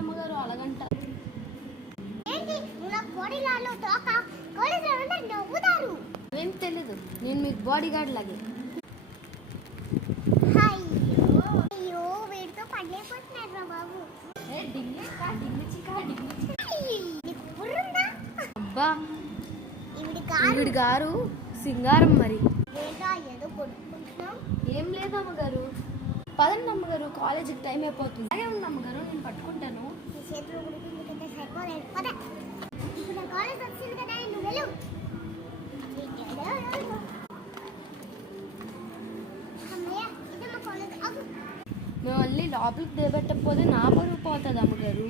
అమ్మగారు అలాగంట? ఏం తెలీదు, నేను మీకు బాడీ గార్డ్ లాగే. అబ్బా ఈవిడి గారు సింగారం మరి. ఏం లేదు అమ్మగారు, పదండి అమ్మగారు, కాలేజీకి టైం అయిపోతుంది. అదే ఉంది అమ్మగారు, నేను పట్టుకుంటాను. మేము మళ్ళీ లోపలికి దిగబెట్టకపోతే నా పరువు పోతుంది అమ్మగారు.